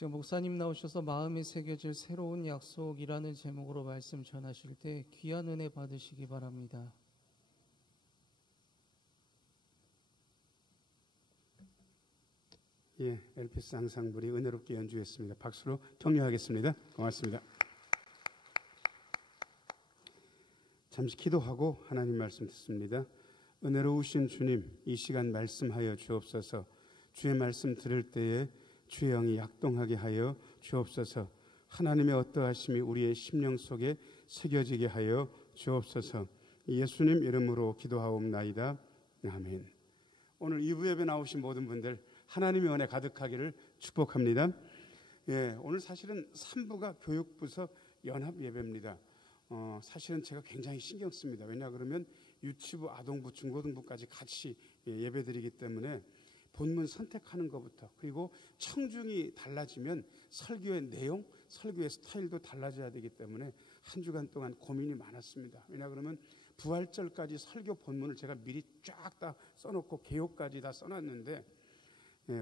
지금 목사님 나오셔서 마음에 새겨질 새로운 약속이라는 제목으로 말씀 전하실 때 귀한 은혜 받으시기 바랍니다. 예, 엘피스 앙상블이 은혜롭게 연주했습니다. 박수로 격려하겠습니다. 고맙습니다. 잠시 기도하고 하나님 말씀 듣습니다. 은혜로우신 주님, 이 시간 말씀하여 주옵소서. 주의 말씀 들을 때에 주의 영이 약동하게 하여 주옵소서. 하나님의 어떠하심이 우리의 심령 속에 새겨지게 하여 주옵소서. 예수님 이름으로 기도하옵나이다. 아멘. 오늘 2부 예배 나오신 모든 분들 하나님의 은혜 가득하기를 축복합니다. 예, 오늘 사실은 3부가 교육부서 연합 예배입니다. 사실은 제가 굉장히 신경 씁니다. 왜냐 그러면 유치부, 아동부, 중고등부까지 같이 예배드리기 때문에 본문 선택하는 것부터, 그리고 청중이 달라지면 설교의 내용, 설교의 스타일도 달라져야 되기 때문에 한 주간 동안 고민이 많았습니다. 왜냐 그러면 부활절까지 설교 본문을 제가 미리 쫙 다 써놓고 개요까지 다 써놨는데,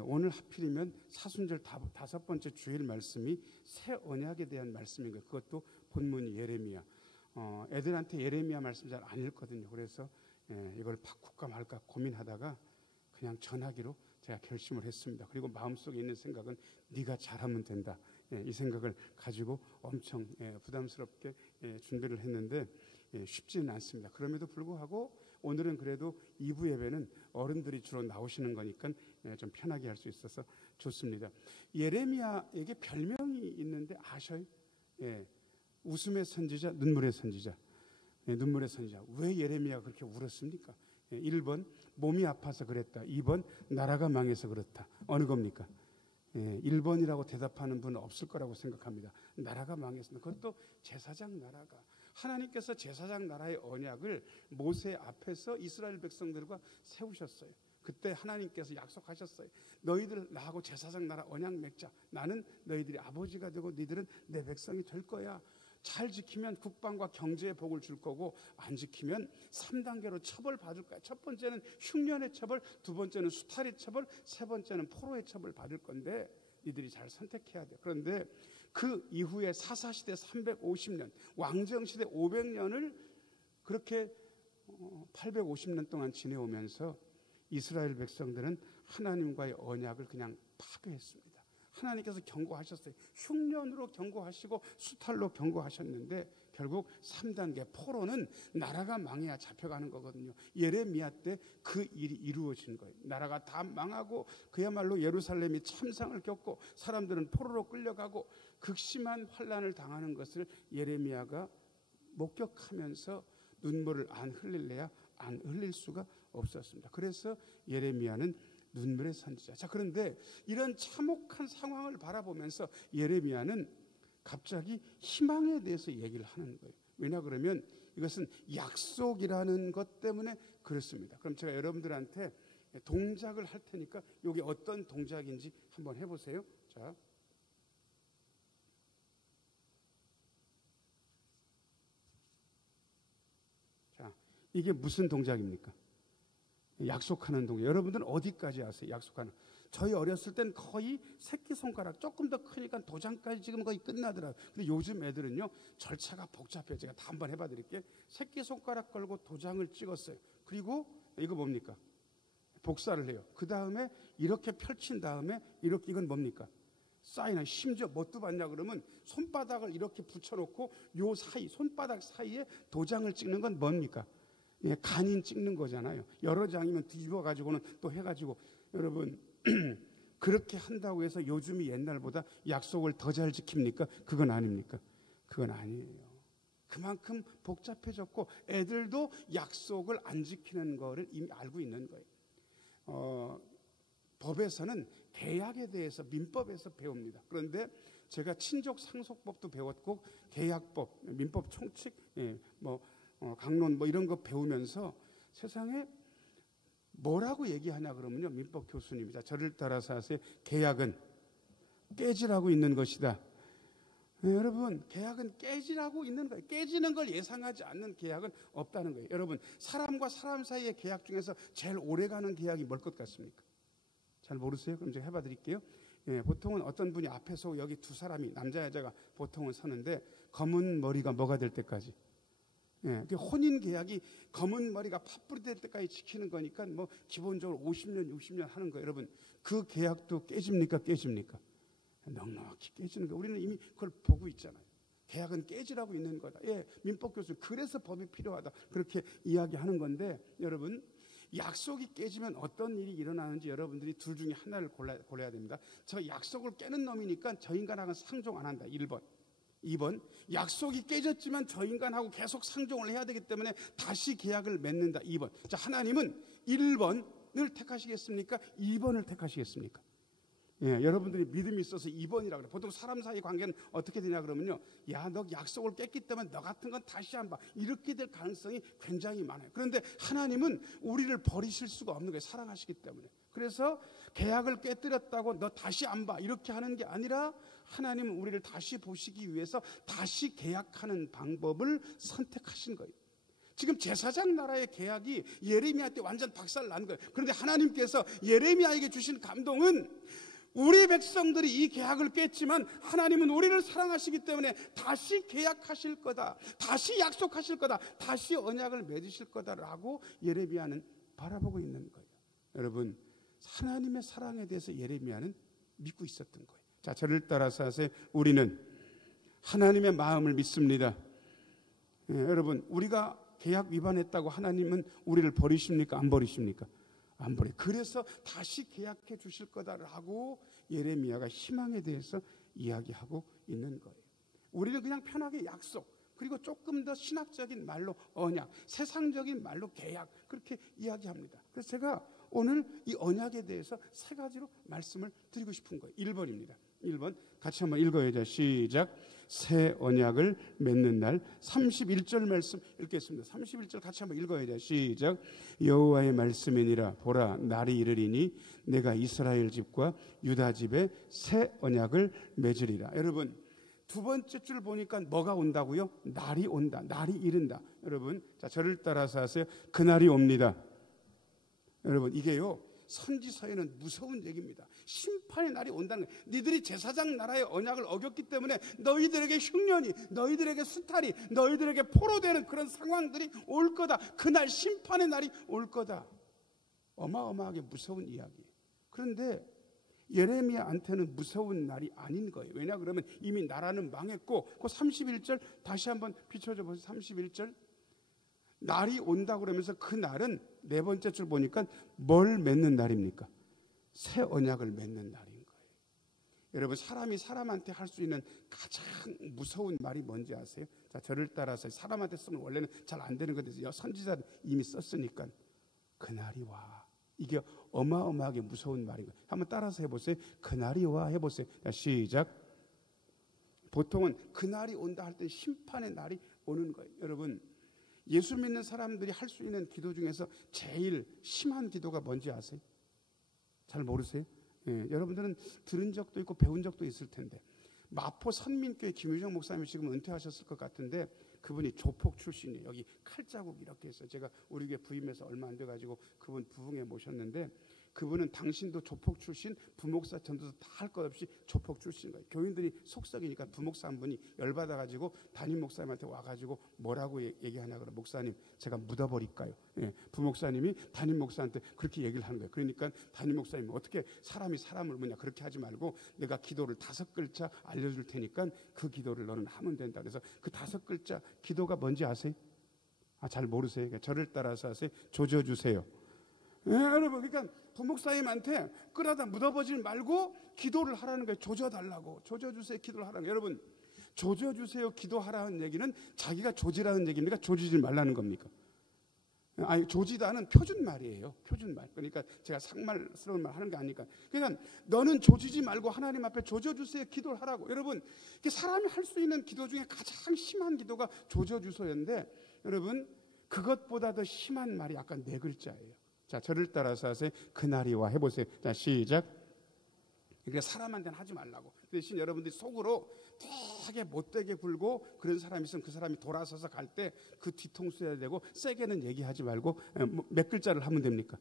오늘 하필이면 사순절 5번째 주일 말씀이 새 언약에 대한 말씀인 거예요. 그것도 본문이 예레미야. 애들한테 예레미야 말씀 잘 안 읽거든요. 그래서 이걸 바꿀까 말까 고민하다가 그냥 전하기로 제가 결심을 했습니다. 그리고 마음속에 있는 생각은 네가 잘하면 된다. 이 생각을 가지고 엄청 부담스럽게 준비를 했는데 쉽지는 않습니다. 그럼에도 불구하고 오늘은 그래도 2부 예배는 어른들이 주로 나오시는 거니까 좀 편하게 할 수 있어서 좋습니다. 예레미야에게 별명이 있는데 아셔요? 웃음의 선지자, 눈물의 선지자. 눈물의 선지자. 왜 예레미야가 그렇게 울었습니까? 1번 몸이 아파서 그랬다. 2번 나라가 망해서 그렇다. 어느 겁니까? 1번이라고 대답하는 분은 없을 거라고 생각합니다. 나라가 망해서. 그것도 제사장 나라가. 하나님께서 제사장 나라의 언약을 모세 앞에서 이스라엘 백성들과 세우셨어요. 그때 하나님께서 약속하셨어요. 너희들 나하고 제사장 나라 언약 맺자. 나는 너희들이 아버지가 되고 너희들은 내 백성이 될 거야. 잘 지키면 국방과 경제의 복을 줄 거고, 안 지키면 3단계로 처벌받을 거야. 첫 번째는 흉년의 처벌, 두 번째는 수탈의 처벌, 세 번째는 포로의 처벌 받을 건데 이들이 잘 선택해야 돼. 그런데 그 이후에 사사시대 350년, 왕정시대 500년을 그렇게 850년 동안 지내오면서 이스라엘 백성들은 하나님과의 언약을 그냥 파괴했습니다. 하나님께서 경고하셨어요. 흉년으로 경고하시고 수탈로 경고하셨는데 결국 3단계 포로는 나라가 망해야 잡혀가는 거거든요. 예레미야 때 그 일이 이루어진 거예요. 나라가 다 망하고 그야말로 예루살렘이 참상을 겪고 사람들은 포로로 끌려가고 극심한 환난을 당하는 것을 예레미야가 목격하면서 눈물을 안 흘릴래야 안 흘릴 수가 없었습니다. 그래서 예레미야는 눈물의 선지자. 자, 그런데 이런 참혹한 상황을 바라보면서 예레미야는 갑자기 희망에 대해서 얘기를 하는 거예요. 왜냐 그러면 이것은 약속이라는 것 때문에 그렇습니다. 그럼 제가 여러분들한테 동작을 할 테니까 이게 어떤 동작인지 한번 해보세요. 자, 이게 무슨 동작입니까? 약속하는 동작. 여러분들은 어디까지 아세요? 약속하는. 저희 어렸을 땐 거의 새끼손가락, 조금 더 크니까 도장까지 지금 거의 끝나더라고요. 근데 요즘 애들은요, 절차가 복잡해요. 제가 다 한번 해봐 드릴게요. 새끼손가락 걸고 도장을 찍었어요. 그리고 이거 뭡니까? 복사를 해요. 그 다음에 이렇게 펼친 다음에 이렇게, 이건 뭡니까? 사인을. 심지어 뭣도 봤냐 그러면 손바닥을 이렇게 붙여놓고 요 사이, 손바닥 사이에 도장을 찍는 건 뭡니까? 간인 찍는 거잖아요. 여러 장이면 뒤집어 가지고는 또 해가지고. 여러분 그렇게 한다고 해서 요즘이 옛날보다 약속을 더 잘 지킵니까? 그건 아닙니까? 그건 아니에요. 그만큼 복잡해졌고 애들도 약속을 안 지키는 거를 이미 알고 있는 거예요. 법에서는 계약에 대해서 민법에서 배웁니다. 그런데 제가 친족 상속법도 배웠고 계약법, 민법 총칙, 강론 이런 거 배우면서 세상에 뭐라고 얘기하냐 그러면요, 민법 교수님이 저를 따라서 하세요. 계약은 깨지라고 있는 것이다. 여러분, 계약은 깨지라고 있는 거예요. 깨지는 걸 예상하지 않는 계약은 없다는 거예요. 여러분, 사람과 사람 사이의 계약 중에서 제일 오래가는 계약이 뭘 것 같습니까? 잘 모르세요? 그럼 제가 해봐 드릴게요. 보통은 어떤 분이 앞에서 여기 두 사람이 남자 여자가 보통은 서는데 검은 머리가 뭐가 될 때까지 혼인 계약이 검은 머리가 팥불이 될 때까지 지키는 거니까 뭐 기본적으로 50년 60년 하는 거예요. 여러분 그 계약도 깨집니까? 넉넉히 깨지는 거예요. 우리는 이미 그걸 보고 있잖아요. 계약은 깨지라고 있는 거다. 민법 교수 그래서 법이 필요하다 그렇게 이야기하는 건데 여러분 약속이 깨지면 어떤 일이 일어나는지 여러분들이 둘 중에 하나를 골라야 됩니다. 저 약속을 깨는 놈이니까 저 인간하고는 상종 안 한다. 1번. 2번 약속이 깨졌지만 저 인간하고 계속 상종을 해야 되기 때문에 다시 계약을 맺는다. 2번. 자, 하나님은 1번을 택하시겠습니까? 2번을 택하시겠습니까? 여러분들이 믿음이 있어서 2번이라고 그래요. 보통 사람 사이 관계는 어떻게 되냐 그러면요. 야, 너 약속을 깼기 때문에 너 같은 건 다시 안 봐. 이렇게 될 가능성이 굉장히 많아요. 그런데 하나님은 우리를 버리실 수가 없는 거예요. 사랑하시기 때문에. 그래서 계약을 깨뜨렸다고 너 다시 안 봐. 이렇게 하는 게 아니라 하나님은 우리를 다시 보시기 위해서 다시 계약하는 방법을 선택하신 거예요. 지금 제사장 나라의 계약이 예레미야 때 완전 박살 난 거예요. 그런데 하나님께서 예레미야에게 주신 감동은 우리 백성들이 이 계약을 깼지만 하나님은 우리를 사랑하시기 때문에 다시 계약하실 거다. 다시 약속하실 거다. 다시 언약을 맺으실 거다라고 예레미야는 바라보고 있는 거예요. 여러분, 하나님의 사랑에 대해서 예레미야는 믿고 있었던 거예요. 자, 저를 따라서 하세요. 우리는 하나님의 마음을 믿습니다. 여러분, 우리가 계약 위반했다고 하나님은 우리를 버리십니까? 안 버리십니까? 안 버려. 그래서 다시 계약해 주실 거다라고 예레미야가 희망에 대해서 이야기하고 있는 거예요. 우리는 그냥 편하게 약속, 그리고 조금 더 신학적인 말로 언약, 세상적인 말로 계약 그렇게 이야기합니다. 그래서 제가 오늘 이 언약에 대해서 세 가지로 말씀을 드리고 싶은 거예요. 1번입니다. 1번 같이 한번 읽어야죠. 시작. 새 언약을 맺는 날. 31절 말씀 읽겠습니다. 31절 같이 한번 읽어야죠. 시작. 여호와의 말씀이니라. 보라, 날이 이르리니 내가 이스라엘 집과 유다 집에 새 언약을 맺으리라. 여러분, 두 번째 줄 보니까 뭐가 온다고요? 날이 온다. 날이 이른다. 여러분, 자, 저를 따라서 하세요. 그날이 옵니다. 여러분, 이게요, 선지서에는 무서운 얘기입니다. 심판의 날이 온다는 거예요. 니들이 제사장 나라의 언약을 어겼기 때문에 너희들에게 흉년이, 너희들에게 수탈이, 너희들에게 포로되는 그런 상황들이 올 거다. 그날 심판의 날이 올 거다. 어마어마하게 무서운 이야기. 그런데 예레미야한테는 무서운 날이 아닌 거예요. 왜냐 그러면 이미 나라는 망했고, 그 31절 다시 한번 비춰줘 보세요. 31절. 날이 온다 그러면서 그 날은 네 번째 줄 보니까 뭘 맺는 날입니까? 새 언약을 맺는 날인 거예요. 여러분, 사람이 사람한테 할 수 있는 가장 무서운 말이 뭔지 아세요? 자, 저를 따라서 사람한테 쓰면 원래는 잘 안 되는 건데 선지자는 이미 썼으니까 그날이 와. 이게 어마어마하게 무서운 말인 거예요. 한번 따라서 해보세요. 그날이 와 해보세요. 자, 시작. 보통은 그날이 온다 할 때 심판의 날이 오는 거예요. 여러분, 예수 믿는 사람들이 할 수 있는 기도 중에서 제일 심한 기도가 뭔지 아세요? 잘 모르세요? 여러분들은 들은 적도 있고 배운 적도 있을 텐데, 마포 선민교회 김유정 목사님이 지금 은퇴하셨을 것 같은데 그분이 조폭 출신이에요. 여기 칼자국 이렇게 했어요. 제가 우리 교회 부임해서 얼마 안 돼가지고 그분 부흥에 모셨는데, 그분은 당신도 조폭 출신, 부목사 전도사 다 할 것 없이 조폭 출신인 거예요. 교인들이 속썩이니까 부목사 한 분이 열받아가지고 담임 목사님한테 와가지고 뭐라고 얘기하냐 그러면, 목사님 제가 묻어버릴까요? 부목사님이 담임 목사한테 그렇게 얘기를 하는 거예요. 그러니까 담임 목사님이 어떻게 사람이 사람을 묻냐, 그렇게 하지 말고 내가 기도를 5글자 알려줄 테니까 그 기도를 너는 하면 된다. 그래서 그 5글자 기도가 뭔지 아세요? 잘 모르세요? 저를 따라서 하세요. 조져주세요. 여러분, 그러니까 부목사님한테 끌어다 묻어버리지 말고 기도를 하라는 거예요. 조져달라고. 조져주세요. 기도를 하라는 거예요. 여러분, 조져주세요. 기도하라는 얘기는 자기가 조지라는 얘기입니까? 조지지 말라는 겁니까? 아니, 조지다는 표준말이에요. 표준말. 그러니까 제가 상말스러운 말 하는 게 아니니까. 그러니까 너는 조지지 말고 하나님 앞에 조져주세요. 기도를 하라고. 여러분, 사람이 할 수 있는 기도 중에 가장 심한 기도가 조져주소였는데, 여러분, 그것보다 더 심한 말이 약간 4글자예요. 자, 저를 따라서 하세요. 그날이 와 해보세요. 자, 시작. 그러니까 사람한테는 하지 말라고. 대신 여러분들이 속으로 되게 못되게 굴고 그런 사람이 있으면 그 사람이 돌아서서 갈 때 그 뒤통수 해야 되고, 세게는 얘기하지 말고 몇 글자를 하면 됩니까?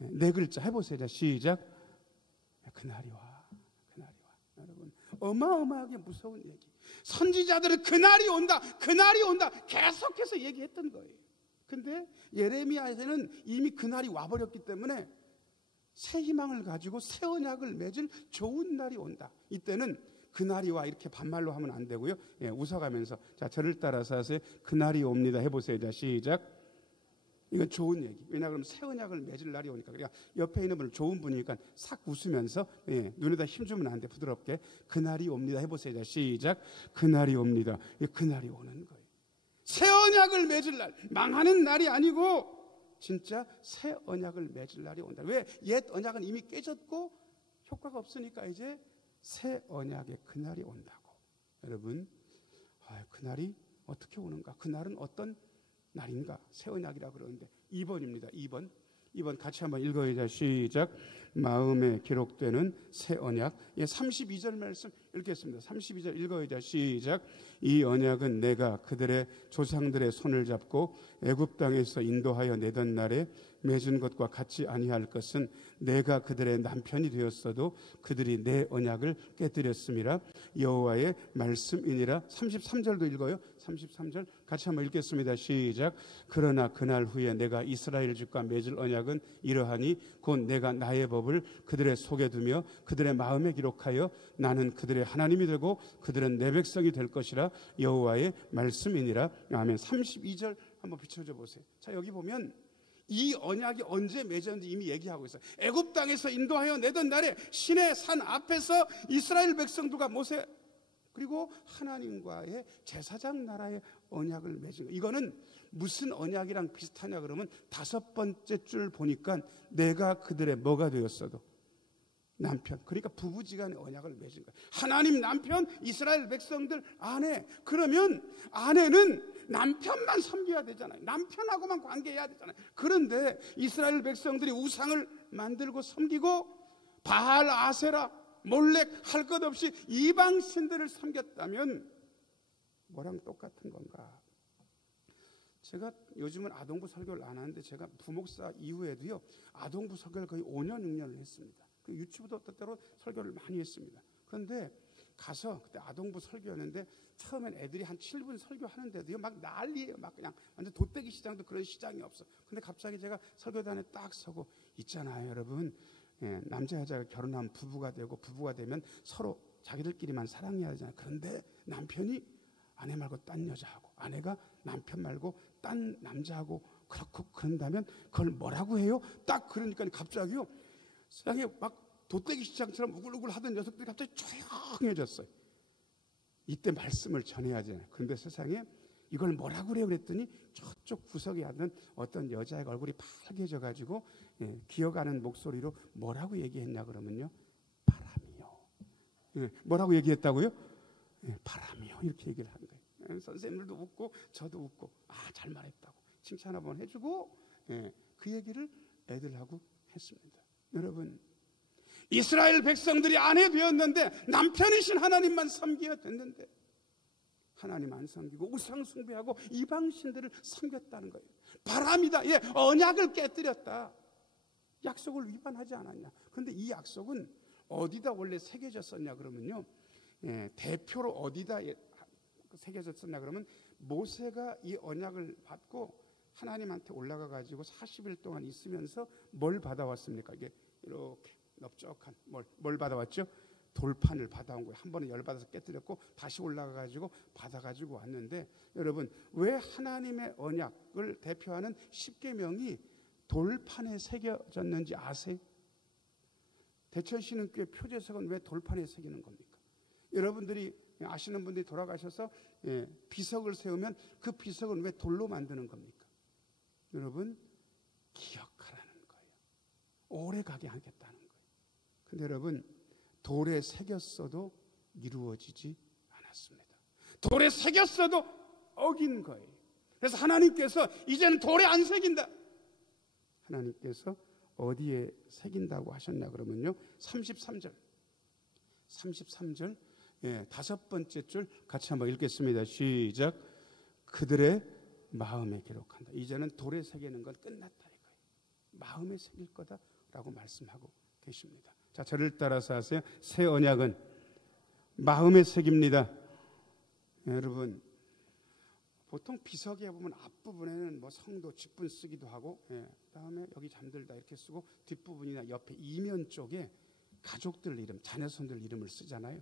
4글자 해보세요. 자, 시작. 그날이 와. 어마어마하게 무서운 얘기. 선지자들은 그날이 온다, 그날이 온다 계속해서 얘기했던 거예요. 근데 예레미야에서는 이미 그날이 와버렸기 때문에 새 희망을 가지고 새 언약을 맺을 좋은 날이 온다. 이때는 그날이 와 이렇게 반말로 하면 안 되고요. 웃어가면서 자, 저를 따라서 하세요. 그날이 옵니다 해보세요. 자, 시작. 이건 좋은 얘기. 왜냐 그러면 새 언약을 맺을 날이 오니까. 그러니까 옆에 있는 분 좋은 분이니까 싹 웃으면서 눈에다 힘주면 안 돼. 부드럽게 그날이 옵니다 해보세요. 자, 시작. 그날이 옵니다. 그날이 오는 거예요. 새 언약을 맺을 날, 망하는 날이 아니고 진짜 새 언약을 맺을 날이 온다. 왜? 옛 언약은 이미 깨졌고 효과가 없으니까 이제 새 언약의 그날이 온다고. 여러분, 그날이 어떻게 오는가? 그날은 어떤 날인가? 새 언약이라 그러는데 2번입니다. 2번 같이 한번 읽어야죠. 시작. 마음에 기록되는 새 언약. 32절 말씀 읽겠습니다. 32절 읽어야죠. 시작. 이 언약은 내가 그들의 조상들의 손을 잡고 애굽 땅에서 인도하여 내던 날에 맺은 것과 같지 아니할 것은 내가 그들의 남편이 되었어도 그들이 내 언약을 깨뜨렸음이라. 여호와의 말씀이니라. 33절도 읽어요. 33절 같이 한번 읽겠습니다. 시작. 그러나 그날 후에 내가 이스라엘 집과 맺을 언약은 이러하니 곧 내가 나의 법을 그들의 속에 두며 그들의 마음에 기록하여 나는 그들의 하나님이 되고 그들은 내 백성이 될 것이라. 여호와의 말씀이니라. 아멘. 32절 한번 비춰줘 보세요. 자, 여기 보면 이 언약이 언제 맺었는지 이미 얘기하고 있어요. 애굽 땅에서 인도하여 내던 날에 시내 산 앞에서 이스라엘 백성들과 모세 그리고 하나님과의 제사장 나라의 언약을 맺은 거예요. 이거는 무슨 언약이랑 비슷하냐 그러면 5번째 줄 보니까 내가 그들의 뭐가 되었어도 남편, 그러니까 부부지간의 언약을 맺은 거예요. 하나님 남편, 이스라엘 백성들 아내. 그러면 아내는 남편만 섬겨야 되잖아요. 남편하고만 관계해야 되잖아요. 그런데 이스라엘 백성들이 우상을 만들고 섬기고 바알, 아세라, 몰렉 할 것 없이 이방 신들을 섬겼다면 뭐랑 똑같은 건가? 제가 요즘은 아동부 설교를 안 하는데 제가 부목사 이후에도요 아동부 설교를 거의 5년, 6년을 했습니다. 그 유튜브도 때때로 설교를 많이 했습니다. 그런데 가서 그때 아동부 설교하는데 처음엔 애들이 한 7분 설교하는데도요 막 난리예요. 막 그냥 완전 돗대기 시장도 그런 시장이 없어. 근데 갑자기 제가 설교단에 딱 서고 있잖아요, 여러분. 남자 여자가 결혼하면 부부가 되고 부부가 되면 서로 자기들끼리만 사랑해야 하잖아요. 그런데 남편이 아내 말고 딴 여자하고 아내가 남편 말고 딴 남자하고 그렇고 그런다면 그걸 뭐라고 해요? 딱 그러니까 갑자기요 세상에 막 돗대기 시장처럼 우글우글 하던 녀석들이 갑자기 조용해졌어요. 이때 말씀을 전해야 되잖아요. 그런데 세상에 이걸 뭐라고 그래요? 그랬더니 저쪽 구석에 앉는 어떤 여자의 얼굴이 빨개져가지고 기어가는 목소리로 뭐라고 얘기했냐 그러면요. 바람이요. 뭐라고 얘기했다고요? 바람이요. 이렇게 얘기를 하는 거예요. 선생님들도 웃고 저도 웃고 잘 말했다고 칭찬 한번 해주고 그 얘기를 애들하고 했습니다. 여러분, 이스라엘 백성들이 아내 되었는데 남편이신 하나님만 섬겨야 됐는데 하나님 안 섬기고 우상 숭배하고 이방신들을 섬겼다는 거예요. 바람이다. 언약을 깨뜨렸다. 약속을 위반하지 않았냐. 그런데 이 약속은 어디다 원래 새겨졌었냐 그러면요. 대표로 어디다 새겨졌었냐 그러면 모세가 이 언약을 받고 하나님한테 올라가 가지고 40일 동안 있으면서 뭘 받아왔습니까? 이게 이렇게 넓적한 뭘 받아왔죠? 돌판을 받아온 거예요. 한 번에 열받아서 깨뜨렸고 다시 올라가 가지고 받아가지고 왔는데 여러분 왜 하나님의 언약을 대표하는 십계명이 돌판에 새겨졌는지 아세요? 대천신흥교회 표제석은 왜 돌판에 새기는 겁니까? 여러분들이 아시는 분들이 돌아가셔서 비석을 세우면 그 비석은 왜 돌로 만드는 겁니까? 여러분 기억하라는 거예요. 오래 가게 하겠다는 거예요. 근데 여러분 돌에 새겼어도 이루어지지 않았습니다. 돌에 새겼어도 어긴 거예요. 그래서 하나님께서 이제는 돌에 안 새긴다. 하나님께서 어디에 새긴다고 하셨냐 그러면요 33절 5번째 줄 같이 한번 읽겠습니다. 시작. 그들의 마음에 기록한다. 이제는 돌에 새기는 건 끝났다 이거예요. 마음에 새길 거다라고 말씀하고 계십니다. 자, 저를 따라서 하세요. 새 언약은 마음의 색입니다. 여러분, 보통 비석에 보면 앞부분에는 뭐 성도 직분 쓰기도 하고, 그다음에 여기 잠들다 이렇게 쓰고, 뒷부분이나 옆에 이면 쪽에 가족들 이름, 자녀손들 이름을 쓰잖아요.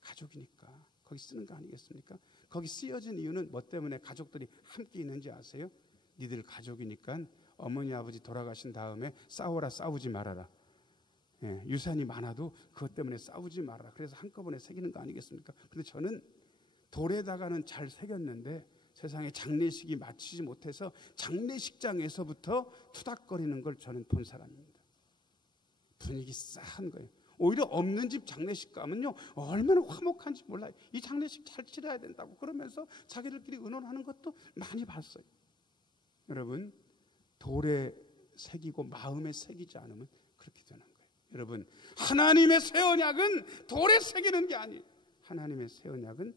가족이니까 거기 쓰는 거 아니겠습니까? 거기 쓰여진 이유는 뭐 때문에 가족들이 함께 있는지 아세요? 니들 가족이니까 어머니 아버지 돌아가신 다음에 싸워라, 싸우지 말아라. 유산이 많아도 그것 때문에 싸우지 말아라. 그래서 한꺼번에 새기는 거 아니겠습니까? 근데 저는 돌에다가는 잘 새겼는데 세상에 장례식이 마치지 못해서 장례식장에서부터 투닥거리는 걸 저는 본 사람입니다. 분위기 싸한 거예요. 오히려 없는 집 장례식 가면요, 얼마나 화목한지 몰라요. 이 장례식 잘 치러야 된다고 그러면서 자기들끼리 의논하는 것도 많이 봤어요. 여러분, 돌에 새기고 마음에 새기지 않으면 그렇게 되는 거예요. 여러분, 하나님의 새 언약은 돌에 새기는 게 아니에요. 하나님의 새 언약은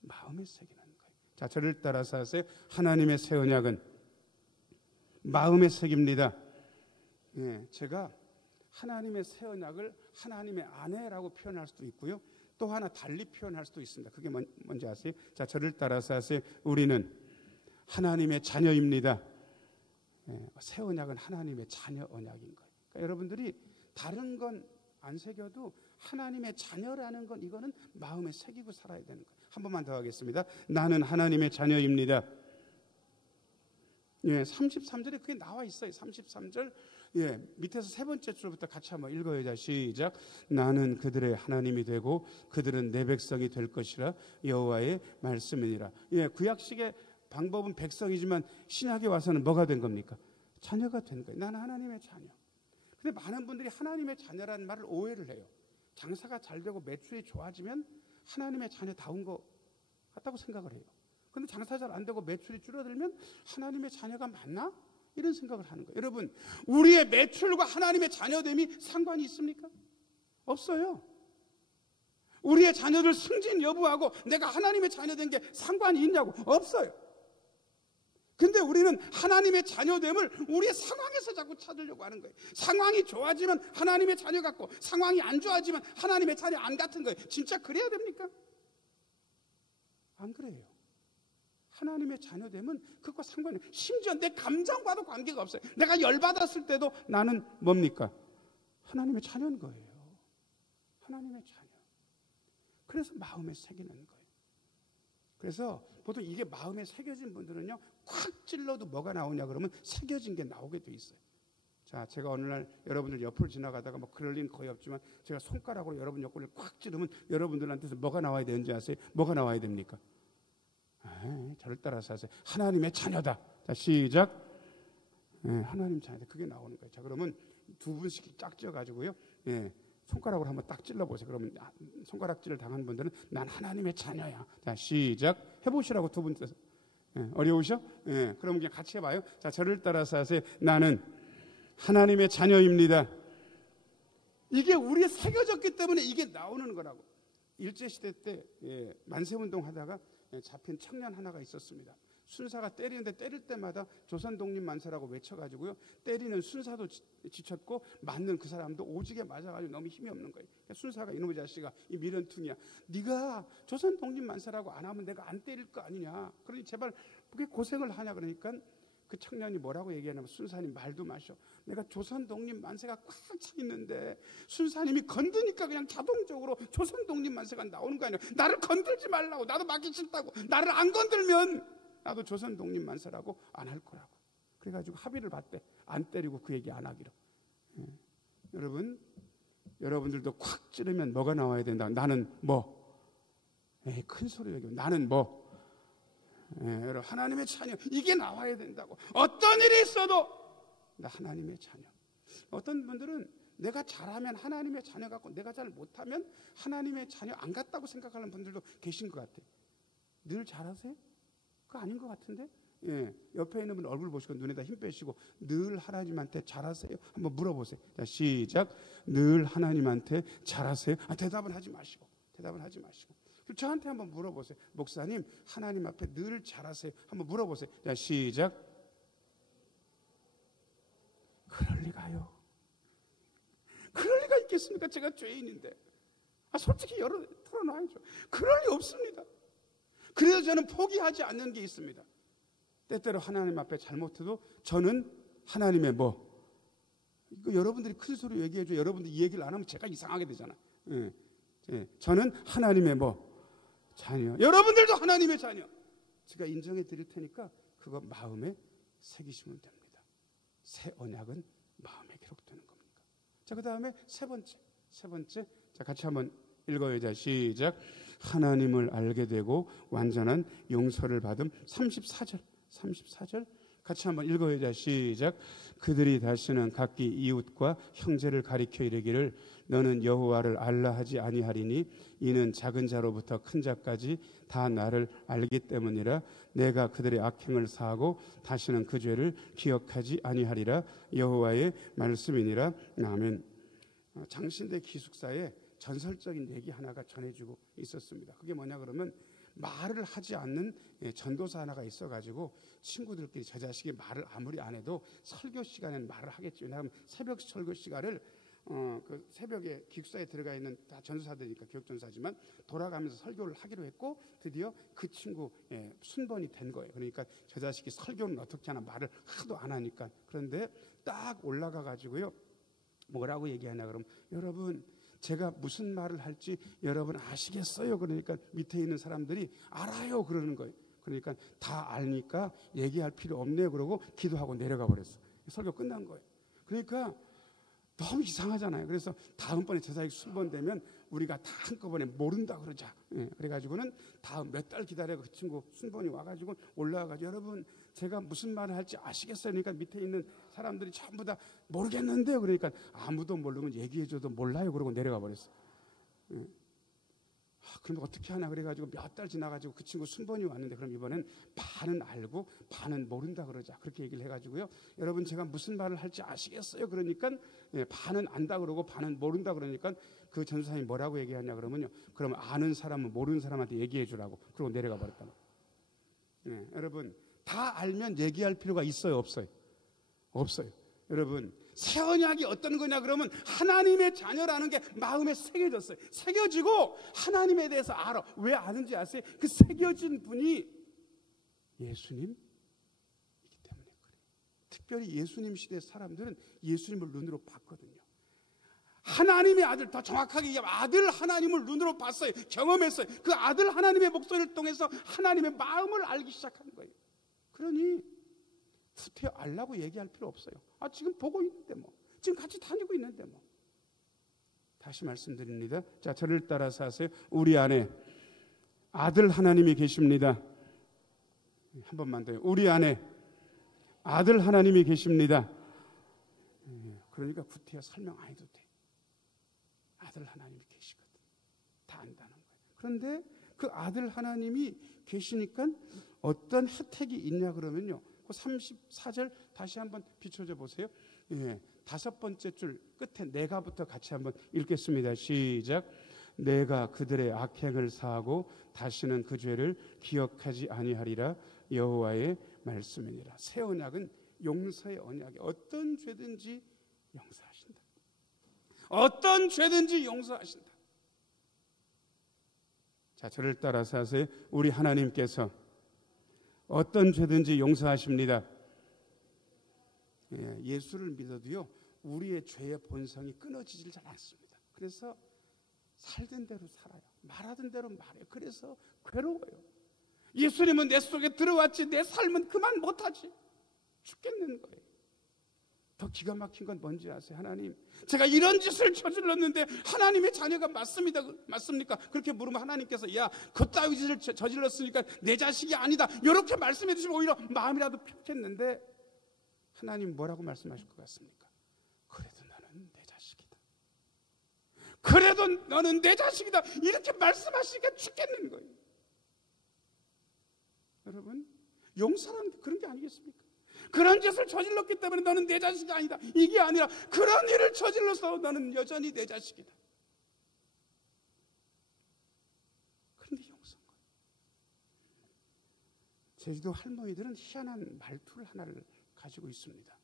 마음에 새기는 거예요. 자, 저를 따라서 하세요. 하나님의 새 언약은 마음에 새깁니다. 제가 하나님의 새 언약을 하나님의 아내라고 표현할 수도 있고요, 또 하나 달리 표현할 수도 있습니다. 그게 뭔지 아세요? 자, 저를 따라서 하세요. 우리는 하나님의 자녀입니다. 새 언약은 하나님의 자녀 언약인 거예요. 그러니까 여러분들이 다른 건 안 새겨도 하나님의 자녀라는 건 이거는 마음에 새기고 살아야 되는 거예요. 한 번만 더 하겠습니다. 나는 하나님의 자녀입니다. 33절에 그게 나와 있어요. 33절 밑에서 세 번째 줄부터 같이 한번 읽어요. 자, 시작. 나는 그들의 하나님이 되고 그들은 내 백성이 될 것이라 여호와의 말씀이니라. 구약식의 방법은 백성이지만 신약에 와서는 뭐가 된 겁니까? 자녀가 된 거예요. 나는 하나님의 자녀. 근데 많은 분들이 하나님의 자녀라는 말을 오해를 해요. 장사가 잘 되고 매출이 좋아지면 하나님의 자녀다운 것 같다고 생각을 해요. 근데 장사 잘 안 되고 매출이 줄어들면 하나님의 자녀가 맞나? 이런 생각을 하는 거예요. 여러분, 우리의 매출과 하나님의 자녀됨이 상관이 있습니까? 없어요. 우리의 자녀들 승진 여부하고 내가 하나님의 자녀된 게 상관이 있냐고? 없어요. 근데 우리는 하나님의 자녀됨을 우리의 상황에서 자꾸 찾으려고 하는 거예요. 상황이 좋아지면 하나님의 자녀 같고 상황이 안 좋아지면 하나님의 자녀 안 같은 거예요. 진짜 그래야 됩니까? 안 그래요. 하나님의 자녀됨은 그것과 상관이 없어요. 심지어 내 감정과도 관계가 없어요. 내가 열받았을 때도 나는 뭡니까? 하나님의 자녀인 거예요. 하나님의 자녀. 그래서 마음에 새기는 거예요. 그래서 보통 이게 마음에 새겨진 분들은요, 콱 찔러도 뭐가 나오냐 그러면 새겨진 게 나오게 돼 있어요. 자, 제가 어느 날 여러분들 옆을 지나가다가 뭐 그럴 일은 거의 없지만 제가 손가락으로 여러분 옆구리를 콱 찌르면 여러분들한테서 뭐가 나와야 되는지 아세요? 뭐가 나와야 됩니까? 저를 따라서 하세요. 하나님의 자녀다. 자, 시작. 하나님 자녀다. 그게 나오는 거예요. 자, 그러면 두 분씩 짝 찌어가지고요, 손가락으로 한번 딱 찔러보세요. 그러면 손가락질을 당한 분들은 난 하나님의 자녀야. 자, 시작. 해보시라고 두 분. 어려우셔? 그럼 그냥 같이 해봐요. 자, 저를 따라서 하세요. 나는 하나님의 자녀입니다. 이게 우리에 새겨졌기 때문에 이게 나오는 거라고. 일제시대 때 만세운동 하다가 잡힌 청년 하나가 있었습니다. 순사가 때리는데 때릴 때마다 조선독립만세라고 외쳐가지고요, 때리는 순사도 지쳤고 맞는 그 사람도 오지게 맞아가지고 너무 힘이 없는 거예요. 순사가 이놈의 자식아, 이 미련퉁이야, 네가 조선독립만세라고 안 하면 내가 안 때릴 거 아니냐, 그러니 제발 그게 고생을 하냐. 그러니까 그 청년이 뭐라고 얘기하냐면, 순사님 말도 마셔. 내가 조선독립만세가 꽉 차 있는데 순사님이 건드니까 그냥 자동적으로 조선독립만세가 나오는 거 아니야. 나를 건들지 말라고. 나도 맞기 싫다고. 나를 안 건들면 나도 조선독립만세라고 안 할 거라고. 그래가지고 합의를 봤대. 안 때리고 그 얘기 안 하기로. 여러분, 여러분들도 콱 찌르면 뭐가 나와야 된다. 나는 뭐? 큰 소리로 얘기하면 나는 뭐? 여러분, 하나님의 자녀. 이게 나와야 된다고. 어떤 일이 있어도 나 하나님의 자녀. 어떤 분들은 내가 잘하면 하나님의 자녀 같고 내가 잘 못하면 하나님의 자녀 안 같다고 생각하는 분들도 계신 것 같아요. 늘 잘하세요? 그거 아닌 것 같은데? 옆에 있는 분 얼굴 보시고 눈에다 힘 빼시고 늘 하나님한테 잘하세요? 한번 물어보세요. 자, 시작. 늘 하나님한테 잘하세요? 대답은 하지 마시고. 그럼 저한테 한번 물어보세요. 목사님, 하나님 앞에 늘 잘하세요? 한번 물어보세요. 자, 시작. 그럴 리가요. 그럴 리가 있겠습니까? 제가 죄인인데. 솔직히 풀어놔야죠. 그럴 리 없습니다. 그래서 저는 포기하지 않는 게 있습니다. 때때로 하나님 앞에 잘못해도 저는 하나님의 이거 여러분들이 큰 소리로 얘기해줘. 여러분들이 이 얘기를 안 하면 제가 이상하게 되잖아. 저는 하나님의 자녀. 여러분들도 하나님의 자녀. 제가 인정해 드릴 테니까 그거 마음에 새기시면 됩니다. 새 언약은 마음에 기록되는 겁니다. 자, 그 다음에 세 번째. 자, 같이 한번 읽어요. 자, 시작. 하나님을 알게 되고 완전한 용서를 받음. 34절 같이 한번 읽어요. 자, 시작. 그들이 다시는 각기 이웃과 형제를 가리켜 이르기를 너는 여호와를 알라 하지 아니하리니 이는 작은 자로부터 큰 자까지 다 나를 알기 때문이라. 내가 그들의 악행을 사하고 다시는 그 죄를 기억하지 아니하리라. 여호와의 말씀이니라. 아멘. 장신대 기숙사에 전설적인 얘기 하나가 전해지고 있었습니다. 그게 뭐냐 그러면 말을 하지 않는 전도사 하나가 있어가지고 친구들끼리 저 자식이 말을 아무리 안 해도 설교 시간에는 말을 하겠지. 왜냐하면 새벽 설교 시간을 그 새벽에 기숙사에 들어가 있는 다 전도사들이니까 교육전사지만 돌아가면서 설교를 하기로 했고 드디어 그 친구 순번이 된 거예요. 그러니까 저 자식이 설교는 어떻게 하나 말을 하도 안 하니까. 그런데 딱 올라가 가지고요 뭐라고 얘기하냐 그러면 여러분 제가 무슨 말을 할지 여러분 아시겠어요? 그러니까 밑에 있는 사람들이 알아요 그러는 거예요. 그러니까 다 아니까 얘기할 필요 없네요 그러고 기도하고 내려가 버렸어. 설교 끝난 거예요. 그러니까 너무 이상하잖아요. 그래서 다음번에 제사식 순번되면 우리가 다 한꺼번에 모른다 그러자. 그래가지고는 다음 몇 달 기다려 그 친구 순번이 와가지고 올라와가지고 여러분 제가 무슨 말을 할지 아시겠어요? 그러니까 밑에 있는 사람들이 전부 다 모르겠는데요. 그러니까 아무도 모르면 얘기해줘도 몰라요. 그러고 내려가 버렸어. 그럼 어떻게 하나 그래가지고 몇 달 지나가지고 그 친구 순번이 왔는데 그럼 이번엔 반은 알고 반은 모른다 그러자. 그렇게 얘기를 해가지고요. 여러분 제가 무슨 말을 할지 아시겠어요? 그러니까 반은 안다 그러고 반은 모른다 그러니까 그 전도사님이 뭐라고 얘기하냐 그러면요. 그러면 아는 사람은 모르는 사람한테 얘기해 주라고. 그러고 내려가 버렸다. 여러분 다 알면 얘기할 필요가 있어요? 없어요? 없어요. 여러분 새 언약이 어떤 거냐 그러면 하나님의 자녀라는 게 마음에 새겨졌어요. 새겨지고 하나님에 대해서 알아. 왜 아는지 아세요? 그 새겨진 분이 예수님이기 때문에 그래요. 특별히 예수님 시대 사람들은 예수님을 눈으로 봤거든요. 하나님의 아들, 더 정확하게 얘기하면 아들 하나님을 눈으로 봤어요. 경험했어요. 그 아들 하나님의 목소리를 통해서 하나님의 마음을 알기 시작한 거예요. 그러니 후퇴 알라고 얘기할 필요 없어요. 지금 보고 있는데 지금 같이 다니고 있는데 다시 말씀드립니다. 자, 저를 따라서 하세요. 우리 안에 아들 하나님이 계십니다. 한 번만 더요. 우리 안에 아들 하나님이 계십니다. 그러니까 구태여 설명 안 해도 돼. 아들 하나님이 계시거든. 다 안다는 거예요. 그런데 그 아들 하나님이 계시니까 어떤 혜택이 있냐 그러면요. 34절 다시 한번 비춰줘 보세요. 다섯 번째 줄 끝에 내가부터 같이 한번 읽겠습니다. 시작. 내가 그들의 악행을 사하고 다시는 그 죄를 기억하지 아니하리라. 여호와의 말씀이니라. 새 언약은 용서의 언약이 어떤 죄든지 용서하신다. 어떤 죄든지 용서하신다. 자, 저를 따라서 하세요. 우리 하나님께서 어떤 죄든지 용서하십니다. 예수를 믿어도요 우리의 죄의 본성이 끊어지질 잘 않습니다. 그래서 살던 대로 살아요. 말하던 대로 말해요. 그래서 괴로워요. 예수님은 내 속에 들어왔지 내 삶은 그만 못하지. 죽겠는 거예요. 더 기가 막힌 건 뭔지 아세요? 하나님, 제가 이런 짓을 저질렀는데 하나님의 자녀가 맞습니까? 그렇게 물으면 하나님께서 야, 그따위 짓을 저질렀으니까 내 자식이 아니다. 이렇게 말씀해 주시면 오히려 마음이라도 편했는데 하나님 뭐라고 말씀하실 것 같습니까? 그래도 너는 내 자식이다. 그래도 너는 내 자식이다. 이렇게 말씀하시니까 죽겠는 거예요. 여러분, 용서라는 게 그런 게 아니겠습니까? 그런 짓을 저질렀기 때문에 너는 내 자식이 아니다. 이게 아니라 그런 일을 저질러서 너는 여전히 내 자식이다. 그런데 용서인 거예요. 제주도 할머니들은 희한한 말투를 하나를 가지고 있습니다.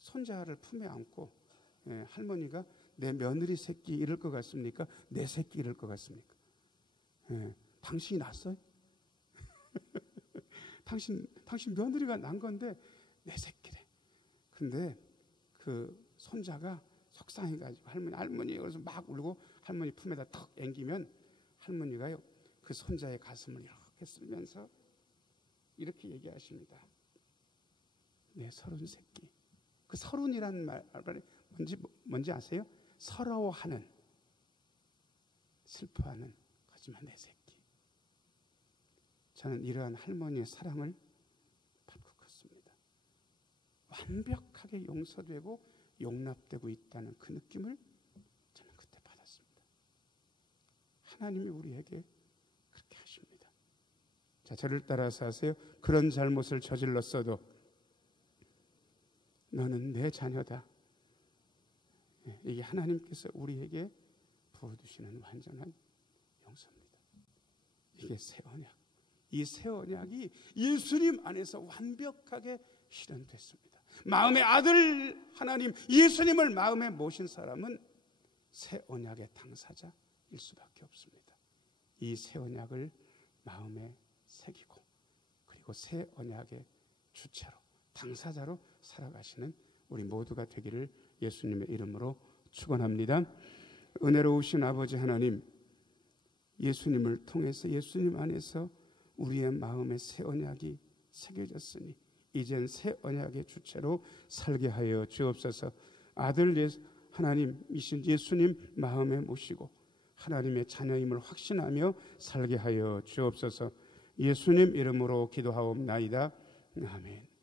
손자를 품에 안고 할머니가 내 며느리 새끼 이럴 것 같습니까? 내 새끼 이럴 것 같습니까? 예, 당신이 낳았어요? 당신 며느리가 난 건데 내 새끼래. 근데 그 손자가 속상해가지고 할머니 그래서 막 울고 할머니 품에다 턱 앵기면 할머니가요 그 손자의 가슴을 이렇게 쓸면서 이렇게 얘기하십니다. 내 서른 새끼. 그 서른이라는 말이 뭔지 아세요? 서러워하는, 슬퍼하는, 하지만 내 새끼. 저는 이러한 할머니의 사랑을 받고 컸습니다. 완벽하게 용서되고 용납되고 있다는 그 느낌을 저는 그때 받았습니다. 하나님이 우리에게 그렇게 하십니다. 자, 저를 따라서 하세요. 그런 잘못을 저질렀어도 너는 내 자녀다. 이게 하나님께서 우리에게 부어주시는 완전한 용서입니다. 이게 새 언약. 이 새 언약이 예수님 안에서 완벽하게 실현됐습니다. 마음의 아들 하나님 예수님을 마음에 모신 사람은 새 언약의 당사자일 수밖에 없습니다. 이 새 언약을 마음에 새기고 그리고 새 언약의 주체로 당사자로 살아가시는 우리 모두가 되기를 예수님의 이름으로 축원합니다. 은혜로우신 아버지 하나님, 예수님을 통해서 예수님 안에서 우리의 마음에 새 언약이 새겨졌으니 이젠 새 언약의 주체로 살게 하여 주옵소서. 아들 하나님이신 예수님 마음에 모시고 하나님의 자녀임을 확신하며 살게 하여 주옵소서. 예수님 이름으로 기도하옵나이다. 아멘.